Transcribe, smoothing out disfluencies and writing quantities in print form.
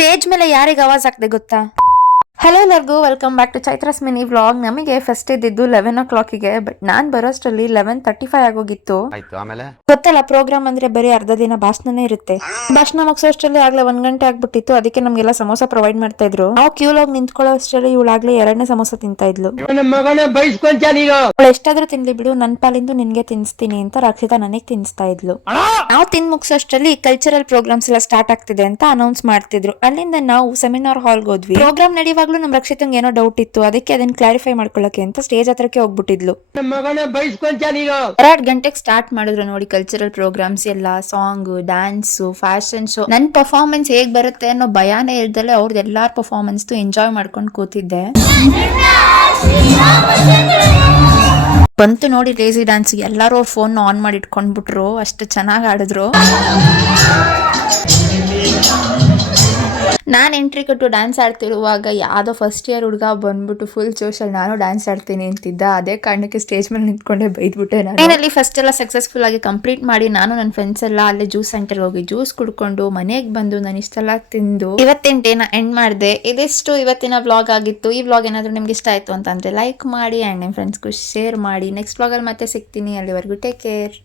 Stage ಮೇಲೆ ಯಾರಿಗೆ ಆವಾಜ್ ಹಾಕ್ದೆ ಗೊತ್ತಾ? ಹಲೋ ಎಲ್ಲರಿಗೂ, welcome back to Chaitra's mini vlog. ನಮಗೆ ಫಸ್ಟ್ ಇದ್ದಿದ್ದು 11 o'clock, ಬಟ್ ನಾನ್ ಬರೋಷ್ಟರಲ್ಲಿ 11:35 ಆಗೋಗಿತ್ತು. ಗೊತ್ತಲ್ಲ, ಪ್ರೋಗ್ರಾಮ್ ಅಂದ್ರೆ ಬರೀ ಅರ್ಧ ದಿನ ಭಾಷಣನೇ ಇರುತ್ತೆ. ಭಾಷಣ ಮುಗಿಸೋಷ್ಟರಲ್ಲಿ ಆಗ್ಲೇ 1 ಗಂಟೆ ಆಗ್ಬಿಟ್ಟಿತ್ತು. ಅದಕ್ಕೆ ನಮ್ಗೆಲ್ಲ ಸಮೋಸ ಪ್ರೊವೈಡ್ ಮಾಡ್ತಾ ಇದ್ರು. ನಾವು ಕ್ಯೂಲಾಗ್ ನಿಂತ್ಕೊಳ್ಳೋ ಅಷ್ಟರಲ್ಲಿ ಇವಳಾಗ್ಲೇ 2ನೇ ಸಮೋಸ ತಿಂತಾ ಇದ್ಲು. ಎಷ್ಟಾದ್ರೂ ತಿನ್ಲಿ ಬಿಡು, ನನ್ ಪಾಲಿಂದು ನಿನ್ಗೆ ತಿನ್ಸ್ತೀನಿ ಅಂತ ರಕ್ಷಿತಾ ನನಗ್ ತಿನ್ಸ್ತಾ ಇದ್ಲು. ನಾವು ತಿನ್ ಮುಗಿಸೋಷ್ಟರಲ್ಲಿ ಕಲ್ಚರಲ್ ಪ್ರೋಗ್ರಾಮ್ಸ್ ಎಲ್ಲ ಸ್ಟಾರ್ಟ್ ಆಗ್ತಿದೆ ಅಂತ ಅನೌನ್ಸ್ ಮಾಡ್ತಿದ್ರು. ಅಲ್ಲಿಂದ ನಾವು ಸೆಮಿನಾರ್ ಹಾಲ್ಗೆ ಹೋದ್ವಿ. ಪ್ರೋಗ್ರಾಮ್ ನಡೆಯುವಾಗ್ಲೂ ನಮ್ ರಕ್ಷಿತಂಗೆ ಏನೋ ಡೌಟ್ ಇತ್ತು. ಅದಕ್ಕೆ ಅದನ್ನ ಕ್ಲಾರಿಫೈ ಮಾಡ್ಕೊಳ್ಳಕ್ಕೆ ಅಂತ ಸ್ಟೇಜ್ ಹತ್ರಕ್ಕೆ ಹೋಗ್ಬಿಟ್ಟಿದ್ಲು. 2 ಗಂಟೆಗೆ ಸ್ಟಾರ್ಟ್ ಮಾಡಿದ್ರು ನೋಡಿ ಕಲ್ಚರಲ್ ಪ್ರೋಗ್ರಾಮ್ಸ್ ಎಲ್ಲ. Song, dance, fashion show. ನನ್ ಪರ್ಫಾರ್ಮೆನ್ಸ್ ಹೇಗ್ ಬರುತ್ತೆ ಅನ್ನೋ ಭಯಾನೇ ಇಲ್ದಲೆ ಅವ್ರದ್ದು ಎಲ್ಲಾರ ಪರ್ಫಾರ್ಮೆನ್ಸ್ ಎಂಜಾಯ್ ಮಾಡ್ಕೊಂಡು ಕೂತಿದ್ದೆ. ಬಂತು ನೋಡಿ ಲೇಸಿ ಡ್ಯಾನ್ಸ್. ಎಲ್ಲಾರು ಅವ್ರ ಫೋನ್ ಆನ್ ಮಾಡಿ ಇಟ್ಕೊಂಡ್ಬಿಟ್ರು, ಅಷ್ಟು ಚೆನ್ನಾಗಿ ಆಡಿದ್ರು. ನಾನು ಎಂಟ್ರಿ ಕೊಟ್ಟು ಡ್ಯಾನ್ಸ್ ಆಡ್ತಿರುವಾಗ ಯಾವ್ದೋ ಫಸ್ಟ್ ಇಯರ್ ಹುಡುಗ ಬಂದ್ಬಿಟ್ಟು ಫುಲ್ ಜೋಶಲ್ಲಿ ನಾನು ಡ್ಯಾನ್ಸ್ ಆಡ್ತೀನಿ ಅಂತಿದ್ದ. ಅದೇ ಕಾರಣಕ್ಕೆ ಸ್ಟೇಜ್ ಮೇಲೆ ನಿಂತ್ಕೊಂಡೆ ಬೈದ್ಬಿಟ್ಟೆ. ನಾನು ಫಸ್ಟ್ ಎಲ್ಲ ಸಕ್ಸಸ್ಫುಲ್ ಆಗಿ ಕಂಪ್ಲೀಟ್ ಮಾಡಿ ನಾನು ನನ್ನ ಫ್ರೆಂಡ್ಸ್ ಎಲ್ಲ ಅಲ್ಲೇ ಜ್ಯೂಸ್ ಸೆಂಟರ್ ಹೋಗಿ ಜ್ಯೂಸ್ ಕುಡ್ಕೊಂಡು ಮನೆಗೆ ಬಂದು ನಾನು ಇಷ್ಟೆಲ್ಲ ತಿಂದು ಇವತ್ತಿನ ಡೇನ ಎಂಡ್ ಮಾಡಿದೆ. ಇದಿಷ್ಟು ಇವತ್ತಿನ ವ್ಲಾಗ್ ಆಗಿತ್ತು. ಈ ವ್ಲಾಗ್ ಏನಾದರೂ ನಿಮ್ಗೆ ಇಷ್ಟ ಆಯ್ತು ಅಂತಂದ್ರೆ ಲೈಕ್ ಮಾಡಿ ಆ್ಯಂಡ್ ನಿಮ್ಮ ಫ್ರೆಂಡ್ಸ್ಗೂ ಶೇರ್ ಮಾಡಿ. ನೆಕ್ಸ್ಟ್ ವ್ಲಾಗಲ್ಲಿ ಮತ್ತೆ ಸಿಗ್ತೀನಿ. ಅಲ್ಲಿವರೆಗೂ ಟೇಕ್ ಕೇರ್.